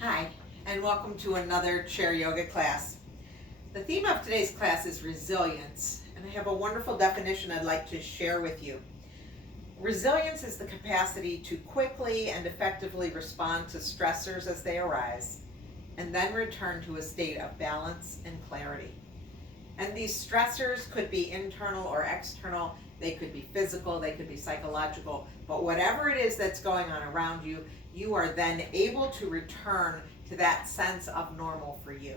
Hi, and welcome to another chair yoga class. The theme of today's class is resilience, and I have a wonderful definition I'd like to share with you. Resilience is the capacity to quickly and effectively respond to stressors as they arise, and then return to a state of balance and clarity. And these stressors could be internal or external, they could be physical, they could be psychological, but whatever it is that's going on around you, you are then able to return to that sense of normal for you.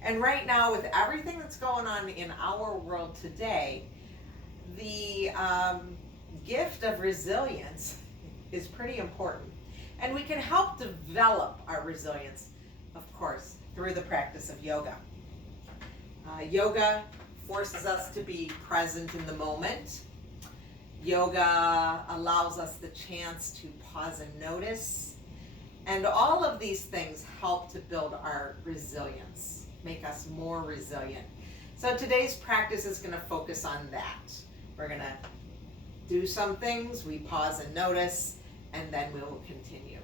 And right now, with everything that's going on in our world today, the gift of resilience is pretty important. And we can help develop our resilience, of course, through the practice of yoga. Yoga forces us to be present in the moment. Yoga allows us the chance to pause and notice. And all of these things help to build our resilience, make us more resilient. So today's practice is going to focus on that. We're going to do some things, we pause and notice, and then we will continue.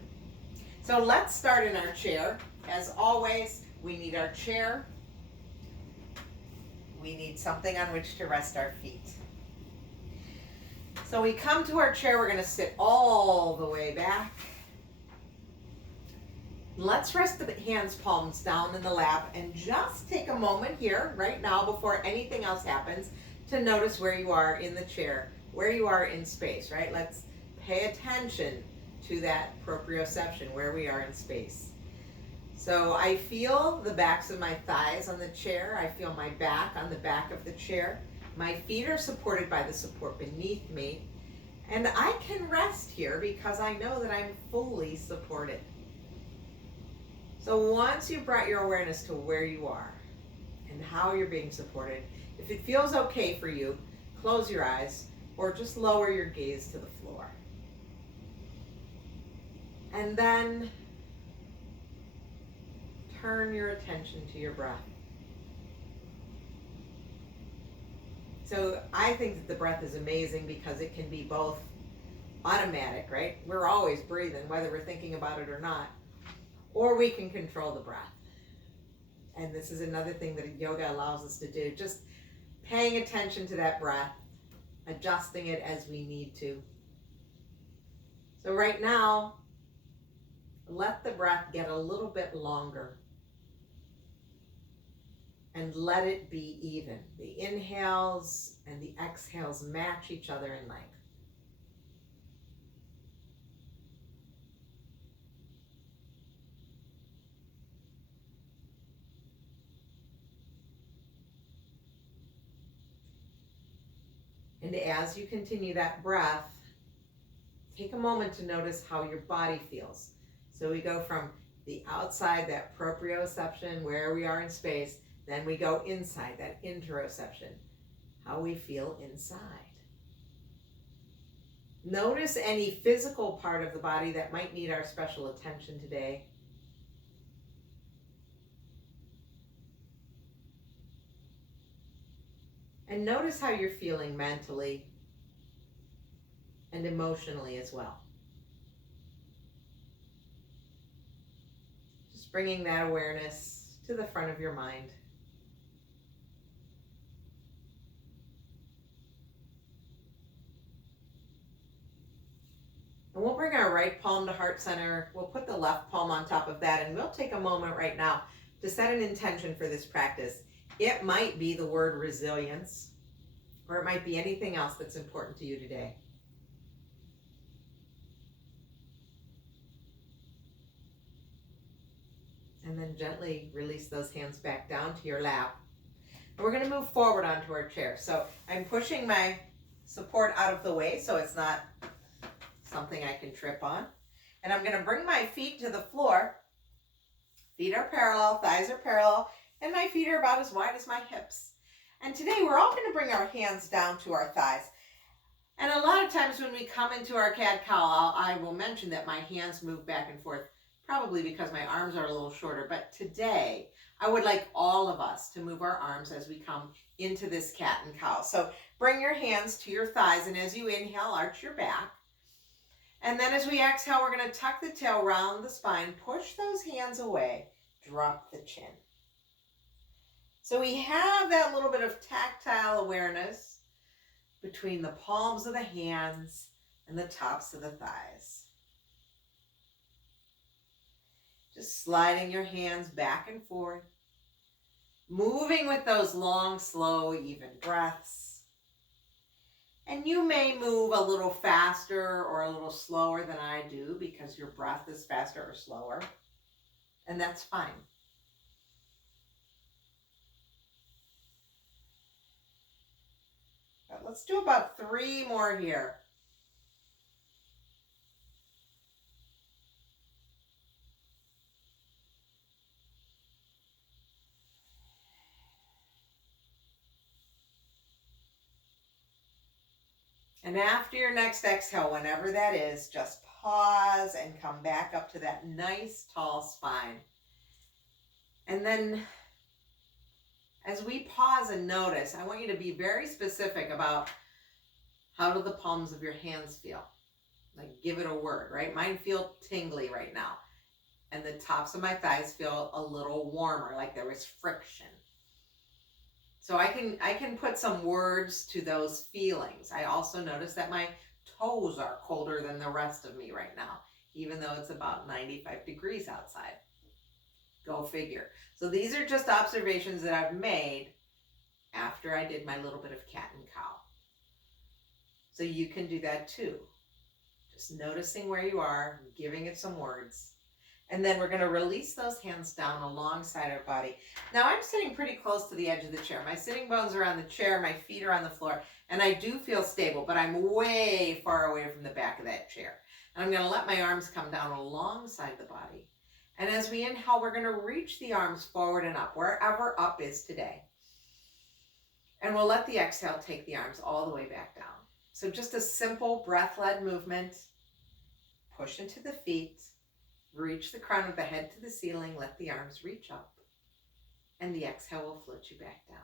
So let's start in our chair. As always, we need our chair. We need something on which to rest our feet. So we come to our chair, we're going to sit all the way back. Let's rest the hands, palms down in the lap, and just take a moment here, right now, before anything else happens, to notice where you are in the chair, where you are in space, right? Let's pay attention to that proprioception, where we are in space. So I feel the backs of my thighs on the chair. I feel my back on the back of the chair. My feet are supported by the support beneath me. And I can rest here because I know that I'm fully supported. So once you've brought your awareness to where you are and how you're being supported, if it feels okay for you, close your eyes or just lower your gaze to the floor. And then turn your attention to your breath. So I think that the breath is amazing because it can be both automatic, right? We're always breathing, whether we're thinking about it or not, or we can control the breath. And this is another thing that yoga allows us to do, just paying attention to that breath, adjusting it as we need to. So right now, let the breath get a little bit longer. And let it be even. The inhales and the exhales match each other in length. And as you continue that breath, take a moment to notice how your body feels. So we go from the outside, that proprioception, where we are in space, then we go inside, that interoception, how we feel inside. Notice any physical part of the body that might need our special attention today. And notice how you're feeling mentally and emotionally as well. Just bringing that awareness to the front of your mind. And we'll bring our right palm to heart center. We'll put the left palm on top of that, and we'll take a moment right now to set an intention for this practice. It might be the word resilience, or it might be anything else that's important to you today. And then gently release those hands back down to your lap. And we're going to move forward onto our chair. So I'm pushing my support out of the way so it's not something I can trip on. And I'm going to bring my feet to the floor. Feet are parallel, thighs are parallel, and my feet are about as wide as my hips. And today we're all going to bring our hands down to our thighs. And a lot of times when we come into our cat-cow, I will mention that my hands move back and forth, probably because my arms are a little shorter. But today, I would like all of us to move our arms as we come into this cat and cow. So bring your hands to your thighs, and as you inhale, arch your back. And then as we exhale, we're going to tuck the tail round the spine, push those hands away, drop the chin. So we have that little bit of tactile awareness between the palms of the hands and the tops of the thighs. Just sliding your hands back and forth, moving with those long, slow, even breaths. And you may move a little faster or a little slower than I do because your breath is faster or slower, and that's fine. But let's do about 3 more here. And after your next exhale, whenever that is, just pause and come back up to that nice tall spine. And then as we pause and notice, I want you to be very specific about how do the palms of your hands feel? Like give it a word, right? Mine feel tingly right now. And the tops of my thighs feel a little warmer, like there was friction. So I can put some words to those feelings. I also notice that my toes are colder than the rest of me right now, even though it's about 95 degrees outside. Go figure. So these are just observations that I've made after I did my little bit of cat and cow. So you can do that too. Just noticing where you are, giving it some words. And then we're going to release those hands down alongside our body. Now I'm sitting pretty close to the edge of the chair. My sitting bones are on the chair, my feet are on the floor, and I do feel stable, but I'm way far away from the back of that chair. And I'm going to let my arms come down alongside the body. And as we inhale, we're going to reach the arms forward and up, wherever up is today. And we'll let the exhale take the arms all the way back down. So just a simple breath-led movement. Push into the feet. Reach the crown of the head to the ceiling. Let the arms reach up. And the exhale will float you back down.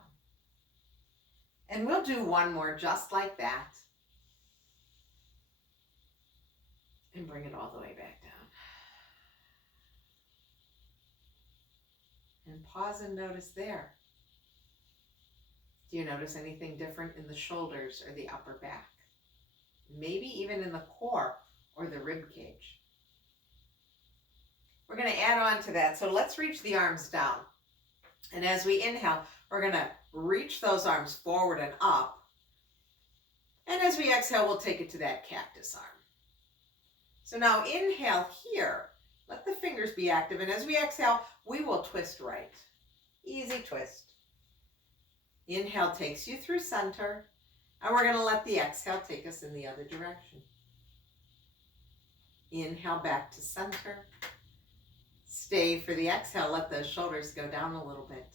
And we'll do one more just like that. And bring it all the way back down. And pause and notice there. Do you notice anything different in the shoulders or the upper back? Maybe even in the core or the rib cage. We're going to add on to that. So let's reach the arms down. And as we inhale, we're going to reach those arms forward and up. And as we exhale, we'll take it to that cactus arm. So now inhale here. Let the fingers be active. And as we exhale, we will twist right. Easy twist. Inhale takes you through center. And we're going to let the exhale take us in the other direction. Inhale back to center. Stay for the exhale. Let those shoulders go down a little bit.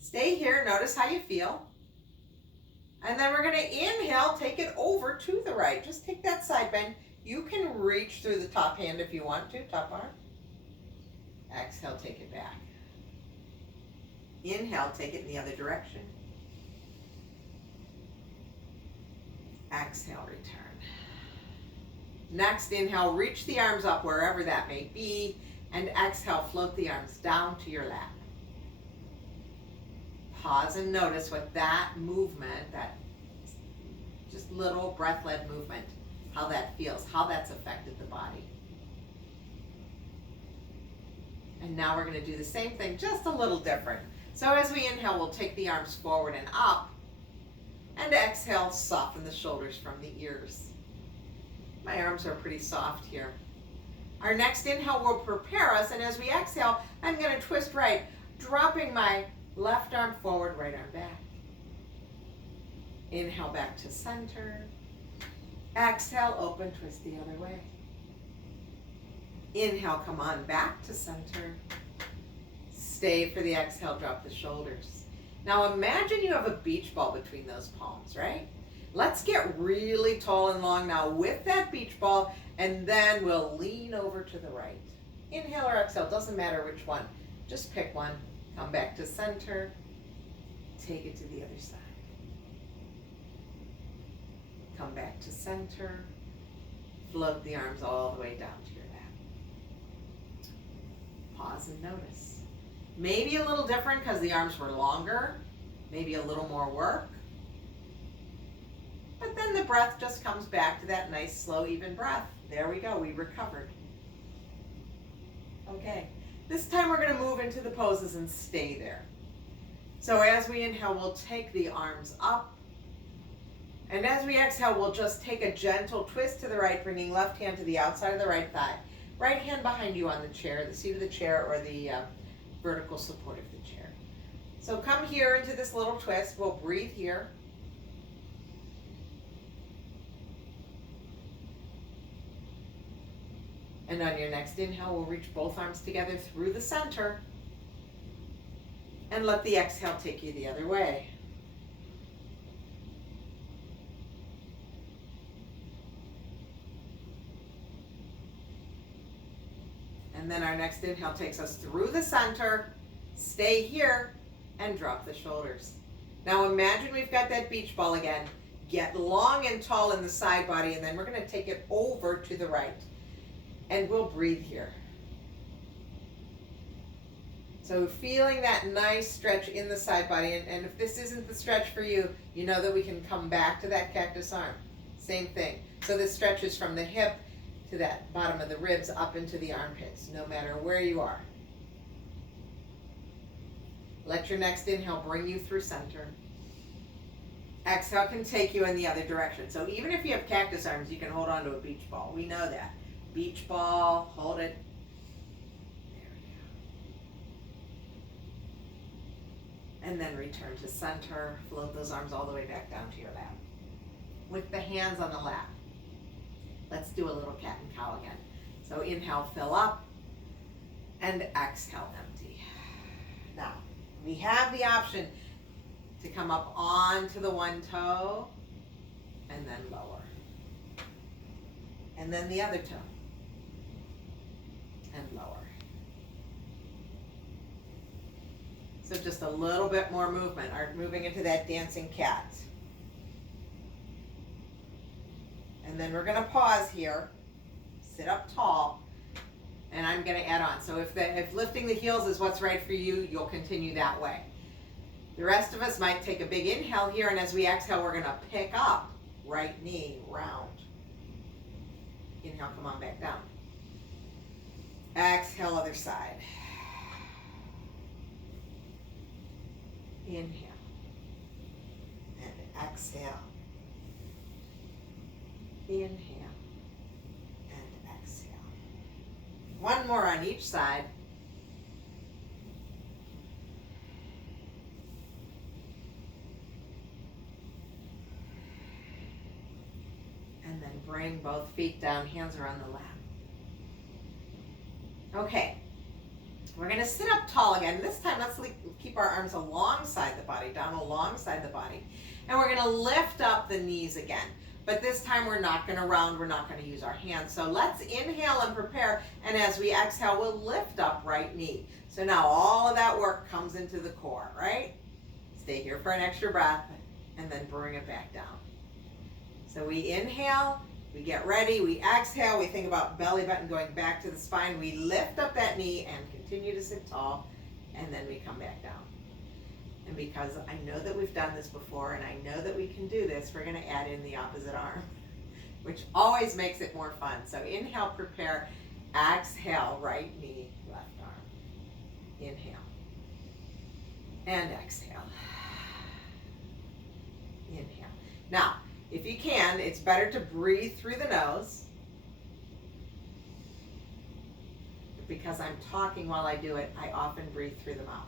Stay here. Notice how you feel. And then we're going to inhale, take it over to the right. Just take that side bend. You can reach through the top hand if you want to, top arm. Exhale, take it back. Inhale, take it in the other direction. Exhale, return. Next, inhale, reach the arms up wherever that may be. And exhale, float the arms down to your lap. Pause and notice what that movement, that just little breath-led movement, how that feels, how that's affected the body. And now we're going to do the same thing, just a little different. So as we inhale, we'll take the arms forward and up. And exhale, soften the shoulders from the ears. My arms are pretty soft here. Our next inhale will prepare us, and as we exhale, I'm going to twist right, dropping my left arm forward, right arm back. Inhale back to center. Exhale, open, twist the other way. Inhale, come on back to center. Stay for the exhale, drop the shoulders. Now imagine you have a beach ball between those palms, right? Let's get really tall and long now with that beach ball, and then we'll lean over to the right. Inhale or exhale, doesn't matter which one. Just pick one. Come back to center. Take it to the other side. Come back to center. Float the arms all the way down to your lap. Pause and notice. Maybe a little different because the arms were longer, maybe a little more work. But then the breath just comes back to that nice, slow, even breath. There we go, we recovered. Okay, this time we're going to move into the poses and stay there. So as we inhale, we'll take the arms up. And as we exhale, we'll just take a gentle twist to the right, bringing left hand to the outside of the right thigh. Right hand behind you on the chair, the seat of the chair, or the vertical support of the chair. So come here into this little twist. We'll breathe here. And on your next inhale, we'll reach both arms together through the center. And let the exhale take you the other way. And then our next inhale takes us through the center, stay here, and drop the shoulders. Now imagine we've got that beach ball again. Get long and tall in the side body, and then we're going to take it over to the right. And we'll breathe here. So feeling that nice stretch in the side body, and if this isn't the stretch for you, you know that we can come back to that cactus arm. Same thing. So this stretches from the hip to that bottom of the ribs up into the armpits, no matter where you are. Let your next inhale bring you through center. Exhale can take you in the other direction. So even if you have cactus arms, you can hold on to a beach ball. We know that. Beach ball, hold it. There we go. And then return to center. Float those arms all the way back down to your lap. With the hands on the lap. Let's do a little cat and cow again. So inhale, fill up, and exhale, empty. Now, we have the option to come up onto the one toe, and then lower. And then the other toe, and lower. So just a little bit more movement, moving into that dancing cat. And then we're going to pause here, sit up tall, and I'm going to add on. So if lifting the heels is what's right for you, you'll continue that way. The rest of us might take a big inhale here, and as we exhale, we're going to pick up, right knee round. Inhale, come on back down. Exhale, other side. Inhale. And exhale. Inhale. And exhale. One more on each side. And then bring both feet down, hands around the lap. Okay, we're going to sit up tall again. This time, let's keep our arms alongside the body, down alongside the body. And we're going to lift up the knees again. But this time, we're not going to round. We're not going to use our hands. So let's inhale and prepare. And as we exhale, we'll lift up right knee. So now all of that work comes into the core, right? Stay here for an extra breath, and then bring it back down. So we inhale, we get ready, we exhale, we think about belly button going back to the spine, we lift up that knee and continue to sit tall, and then we come back down. And because I know that we've done this before and I know that we can do this, we're going to add in the opposite arm, which always makes it more fun. So inhale, prepare, exhale, right knee, left arm. Inhale. And exhale. Inhale. Now, if you can, it's better to breathe through the nose. But because I'm talking while I do it, I often breathe through the mouth.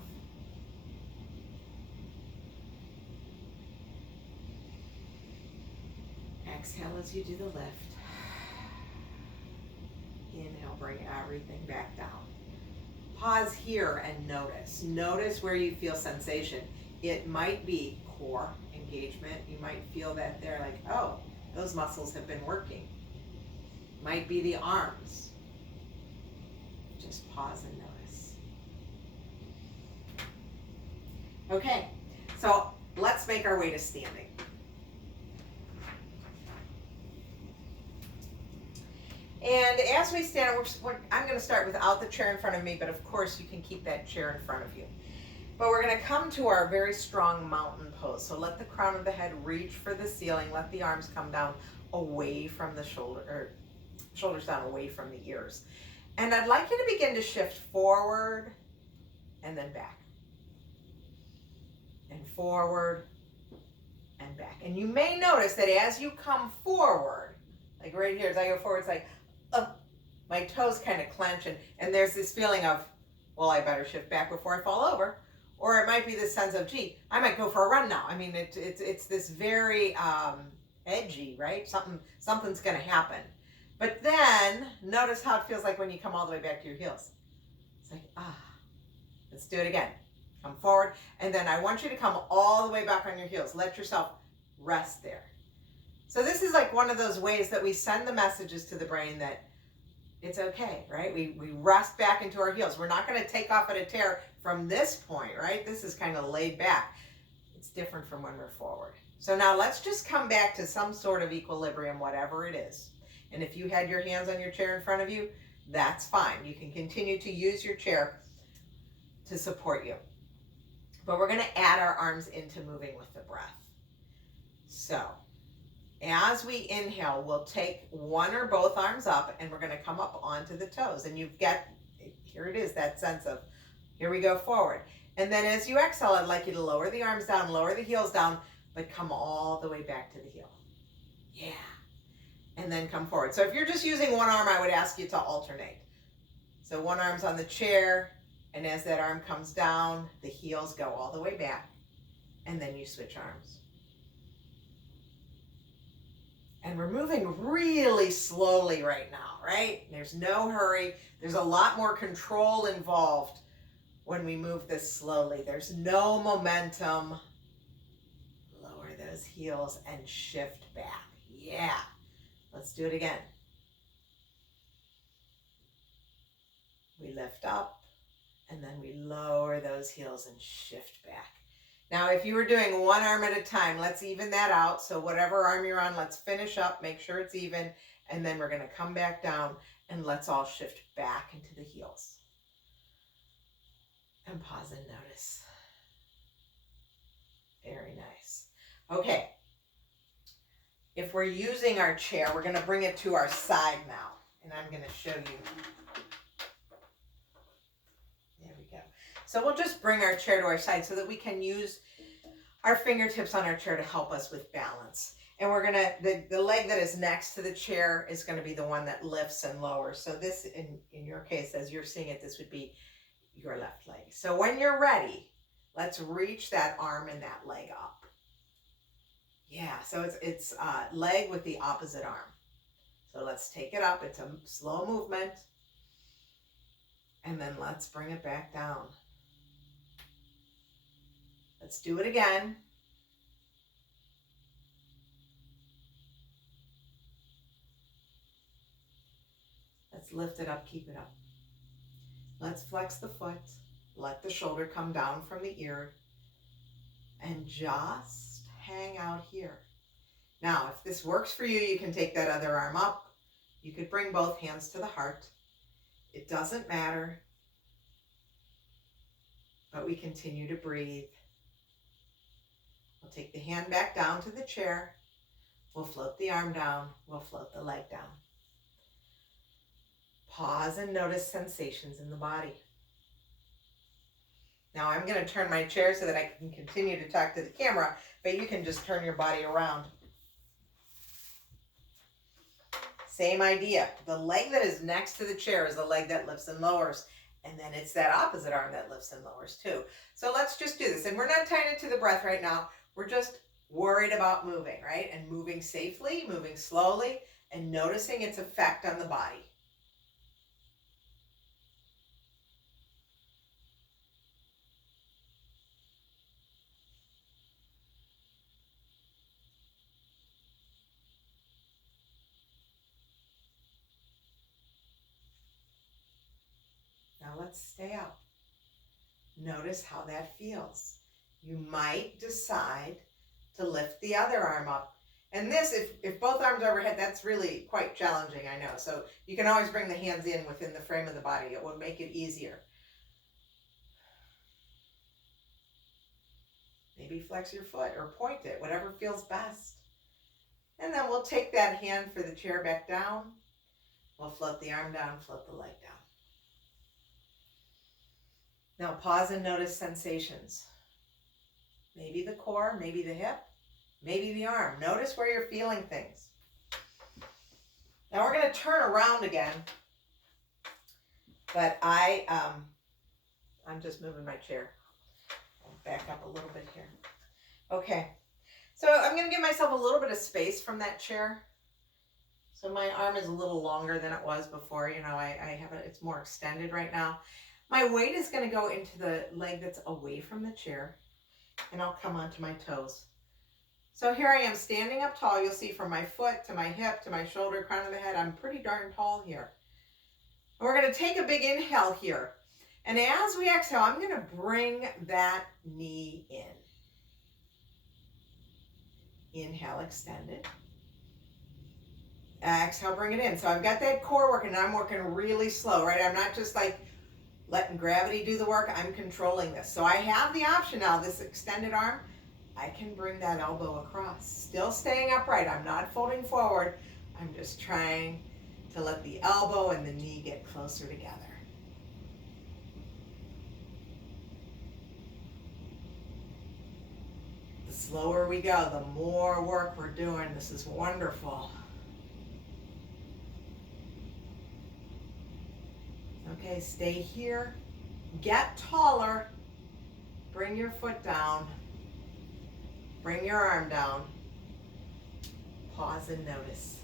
Exhale as you do the lift. Inhale, bring everything back down. Pause here and notice. Notice where you feel sensation. It might be core engagement. You might feel that they're like, oh, those muscles have been working. Might be the arms. Just pause and notice. Okay, so let's make our way to standing. And as we stand, I'm going to start without the chair in front of me, but of course you can keep that chair in front of you. But we're going to come to our very strong mountain pose. So let the crown of the head reach for the ceiling. Let the arms come down away from the shoulders down away from the ears. And I'd like you to begin to shift forward and then back. And forward and back. And you may notice that as you come forward, like right here, as I go forward, it's like, my toes kind of clench, and there's this feeling of, well, I better shift back before I fall over. Or it might be this sense of, gee, I might go for a run now. I mean, it's this very edgy, right? Something's going to happen. But then notice how it feels like when you come all the way back to your heels. It's like, let's do it again. Come forward, and then I want you to come all the way back on your heels. Let yourself rest there. So this is like one of those ways that we send the messages to the brain that it's okay, right? We rest back into our heels. We're not going to take off at a tear from this point, right? This is kind of laid back. It's different from when we're forward. So now let's just come back to some sort of equilibrium, whatever it is. And if you had your hands on your chair in front of you, that's fine. You can continue to use your chair to support you. But we're going to add our arms into moving with the breath. So as we inhale, we'll take one or both arms up and we're going to come up onto the toes. And you've got, here it is, that sense of, here we go forward. And then as you exhale, I'd like you to lower the arms down, lower the heels down, but come all the way back to the heel. Yeah. And then come forward. So if you're just using one arm, I would ask you to alternate. So one arm's on the chair, and as that arm comes down, the heels go all the way back, and then you switch arms. And we're moving really slowly right now, right? There's no hurry. There's a lot more control involved when we move this slowly. There's no momentum. Lower those heels and shift back. Yeah. Let's do it again. We lift up, and then we lower those heels and shift back. Now, if you were doing one arm at a time, let's even that out. So whatever arm you're on, let's finish up, make sure it's even, and then we're going to come back down, and let's all shift back into the heels. And pause and notice. Very nice. Okay. If we're using our chair, we're going to bring it to our side now, and I'm going to show you. There we go. So we'll just bring our chair to our side so that we can use our fingertips on our chair to help us with balance. And we're going to, the leg that is next to the chair is going to be the one that lifts and lowers. So this, in your case, as you're seeing it, this would be your left leg. So when you're ready, let's reach that arm and that leg up. Yeah, so it's leg with the opposite arm. So let's take it up. It's a slow movement. And then let's bring it back down. Let's do it again. Let's lift it up, keep it up. Let's flex the foot. Let the shoulder come down from the ear. And just hang out here. Now, if this works for you, you can take that other arm up. You could bring both hands to the heart. It doesn't matter. But we continue to breathe. We'll take the hand back down to the chair. We'll float the arm down. We'll float the leg down. Pause and notice sensations in the body. Now I'm going to turn my chair so that I can continue to talk to the camera, but you can just turn your body around. Same idea. The leg that is next to the chair is the leg that lifts and lowers. And then it's that opposite arm that lifts and lowers too. So let's just do this. And we're not tying it to the breath right now. We're just worried about moving, right? And moving safely, moving slowly, and noticing its effect on the body. Now let's stay out. Notice how that feels. You might decide to lift the other arm up And this, if both arms are overhead, that's really quite challenging, I know. So you can always bring the hands in within the frame of the body. It will make it easier. Maybe flex your foot or point it, whatever feels best. And then we'll take that hand for the chair back down. We'll float the arm down, float the leg down. Now pause and notice sensations. Maybe the core, maybe the hip, maybe the arm. Notice where you're feeling things. Now we're going to turn around again. But I'm just moving my chair. I'll back up a little bit here. Okay. So I'm going to give myself a little bit of space from that chair. So my arm is a little longer than it was before. You know, I have it, it's more extended right now. My weight is going to go into the leg that's away from the chair, and I'll come onto my toes. So here I am standing up tall. You'll see from my foot to my hip to my shoulder, crown of the head, I'm pretty darn tall here. And we're going to take a big inhale here. And as we exhale, I'm going to bring that knee in. Inhale, extend it. Exhale, bring it in. So I've got that core working, and I'm working really slow, right? I'm not just like letting gravity do the work. I'm controlling this. So I have the option now, this extended arm, I can bring that elbow across. Still staying upright. I'm not folding forward. I'm just trying to let the elbow and the knee get closer together. The slower we go, the more work we're doing. This is wonderful. Okay, stay here. Get taller. Bring your foot down. Bring your arm down. Pause and notice.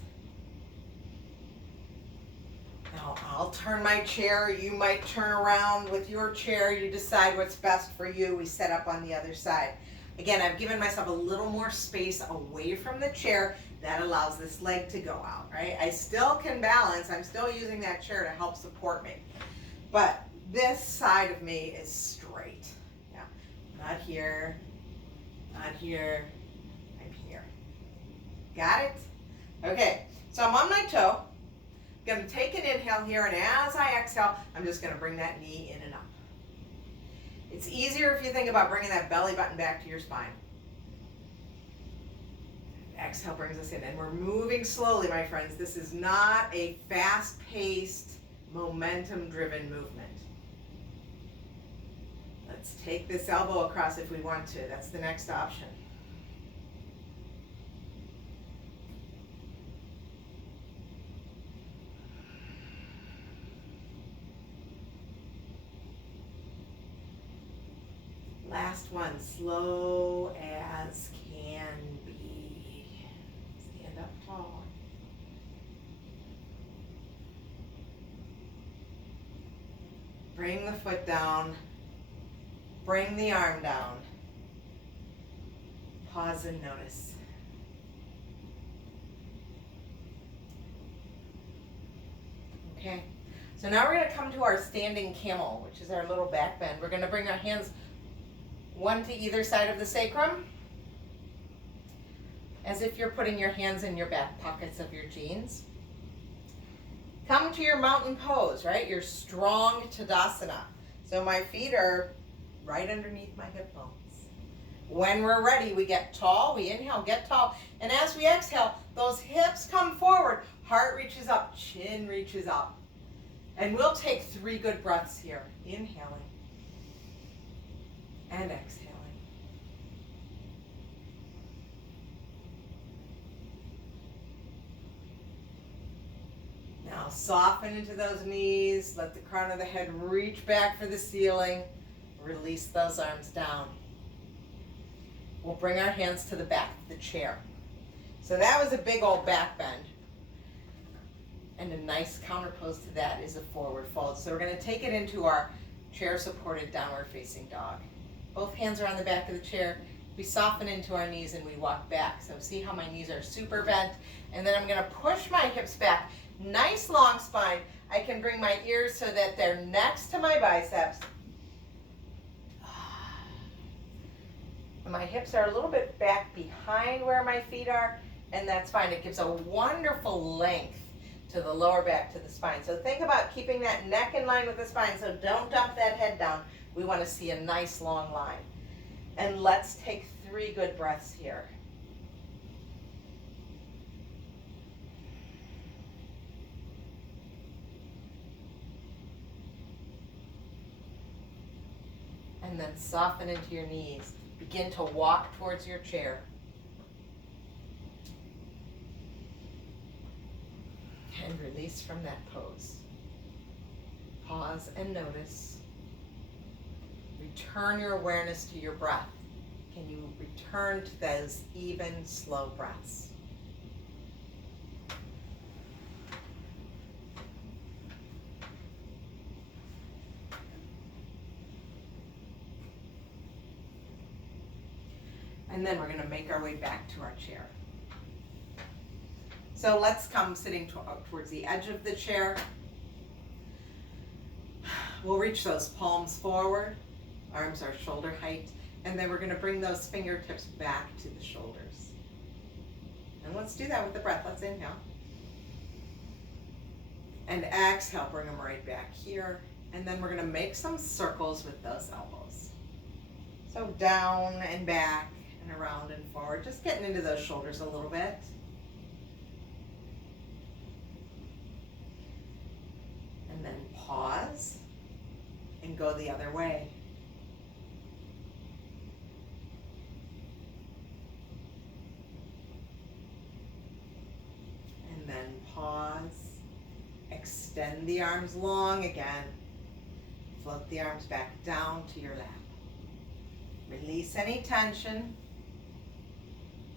Now I'll turn my chair. You might turn around with your chair. You decide what's best for you. We set up on the other side. Again, I've given myself a little more space away from the chair. That allows this leg to go out, right? I still can balance. I'm still using that chair to help support me. But this side of me is straight. Yeah, not here, not here, I'm here. Got it? Okay, so I'm on my toe. I'm going to take an inhale here, and as I exhale, I'm just going to bring that knee in and up. It's easier if you think about bringing that belly button back to your spine. Exhale brings us in, and we're moving slowly, my friends. This is not a fast-paced, momentum-driven movement. Let's take this elbow across if we want to. That's the next option. Last one, slow as can be. Stand up tall. Bring the foot down. Bring the arm down. Pause and notice. Okay, so now we're going to come to our standing camel, which is our little back bend. We're going to bring our hands one to either side of the sacrum, as if you're putting your hands in your back pockets of your jeans. Come to your mountain pose, right? Your strong Tadasana. So my feet are right underneath my hip bones. When we're ready, we get tall. We inhale, get tall. And as we exhale, those hips come forward. Heart reaches up, chin reaches up. And we'll take 3 good breaths here. Inhaling and exhaling. Now soften into those knees. Let the crown of the head reach back for the ceiling. Release those arms down. We'll bring our hands to the back of the chair. So that was a big old back bend. And a nice counter pose to that is a forward fold. So we're going to take it into our chair supported downward facing dog. Both hands are on the back of the chair. We soften into our knees and we walk back. So see how my knees are super bent. And then I'm going to push my hips back. Nice long spine. I can bring my ears so that they're next to my biceps. And my hips are a little bit back behind where my feet are. and that's fine. It gives a wonderful length to the lower back, to the spine. So think about keeping that neck in line with the spine, so don't dump that head down. We want to see a nice long line. And let's take 3 good breaths here. And then soften into your knees. Begin to walk towards your chair. And release from that pose. Pause and notice. Return your awareness to your breath. Can you return to those even, slow breaths? And then we're going to make our way back to our chair. So let's come sitting towards the edge of the chair. We'll reach those palms forward, arms are shoulder height, and then we're going to bring those fingertips back to the shoulders. And let's do that with the breath. Let's inhale. And exhale, bring them right back here. And then we're going to make some circles with those elbows. So down and back and around and forward, just getting into those shoulders a little bit. And then pause and go the other way. And then pause, extend the arms long again, float the arms back down to your lap. Release any tension.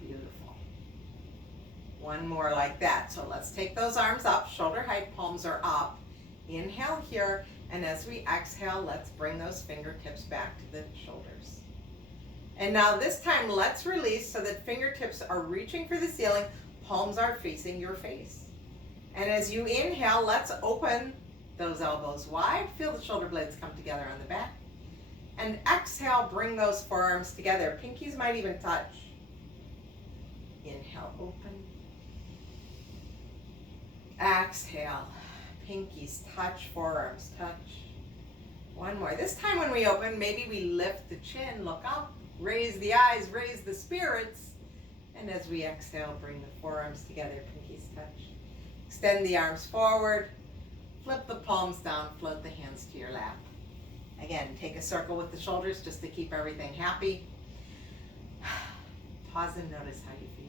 Beautiful. One more like that. So let's take those arms up, shoulder height, palms are up. Inhale here, and as we exhale, let's bring those fingertips back to the shoulders. And now this time, let's release so that fingertips are reaching for the ceiling, palms are facing your face. And as you inhale, let's open those elbows wide, feel the shoulder blades come together on the back. And exhale, bring those forearms together. Pinkies might even touch. Inhale, open. Exhale, pinkies touch, forearms touch. One more. This time when we open, maybe we lift the chin, look up, raise the eyes, raise the spirits. And as we exhale, bring the forearms together, pinkies touch. Extend the arms forward, flip the palms down, float the hands to your lap. Again, take a circle with the shoulders just to keep everything happy. Pause and notice how you feel.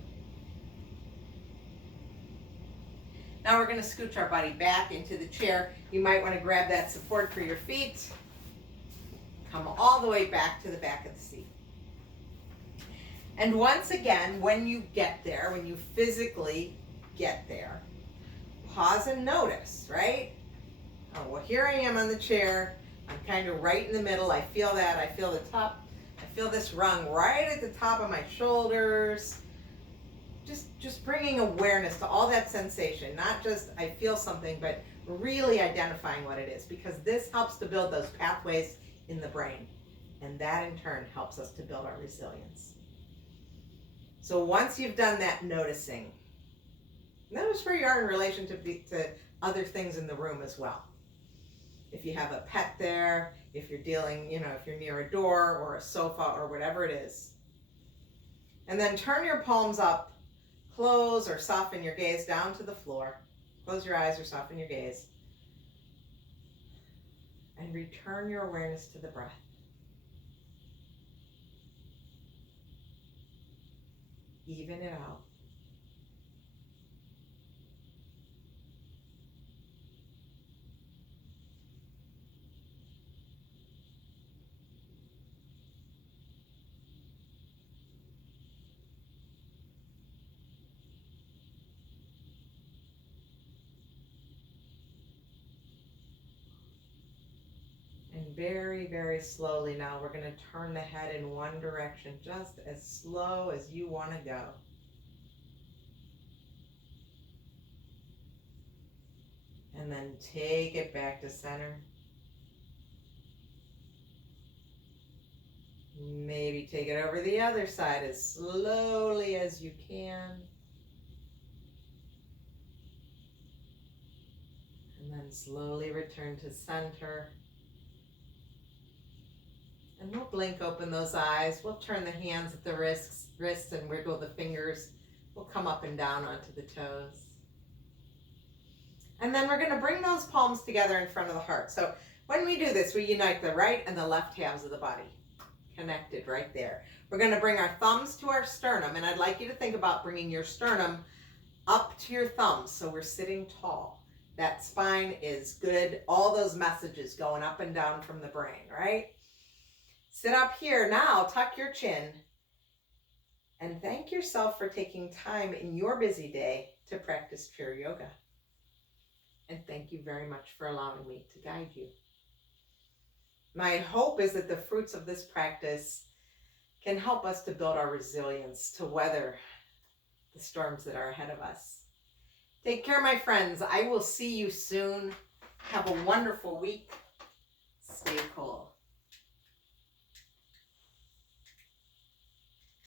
Now we're going to scooch our body back into the chair. You might want to grab that support for your feet. Come all the way back to the back of the seat. And once again, when you get there, when you physically get there, pause and notice, right? Oh, well, here I am on the chair. I'm kind of right in the middle. I feel that. I feel the top. I feel this rung right at the top of my shoulders. Just bringing awareness to all that sensation. Not just I feel something, but really identifying what it is. Because this helps to build those pathways in the brain. And that in turn helps us to build our resilience. So once you've done that noticing, notice where you are in relation to other things in the room as well. If you have a pet there, if you're dealing, if you're near a door or a sofa or whatever it is. And then turn your palms up, close or soften your gaze down to the floor. Close your eyes or soften your gaze. And return your awareness to the breath. Even it out. And very, very slowly now, we're going to turn the head in one direction, just as slow as you want to go. And then take it back to center. Maybe take it over the other side as slowly as you can. slowly return to center. And we'll blink open those eyes. We'll turn the hands at the wrists and wiggle the fingers. We'll come up and down onto the toes. And then we're going to bring those palms together in front of the heart. So when we do this, we unite the right and the left halves of the body. Connected right there. We're going to bring our thumbs to our sternum. And I'd like you to think about bringing your sternum up to your thumbs. So we're sitting tall. That spine is good. All those messages going up and down from the brain, right? Sit up here. Now tuck your chin and thank yourself for taking time in your busy day to practice chair yoga. And thank you very much for allowing me to guide you. My hope is that the fruits of this practice can help us to build our resilience to weather the storms that are ahead of us. Take care, my friends. I will see you soon. Have a wonderful week.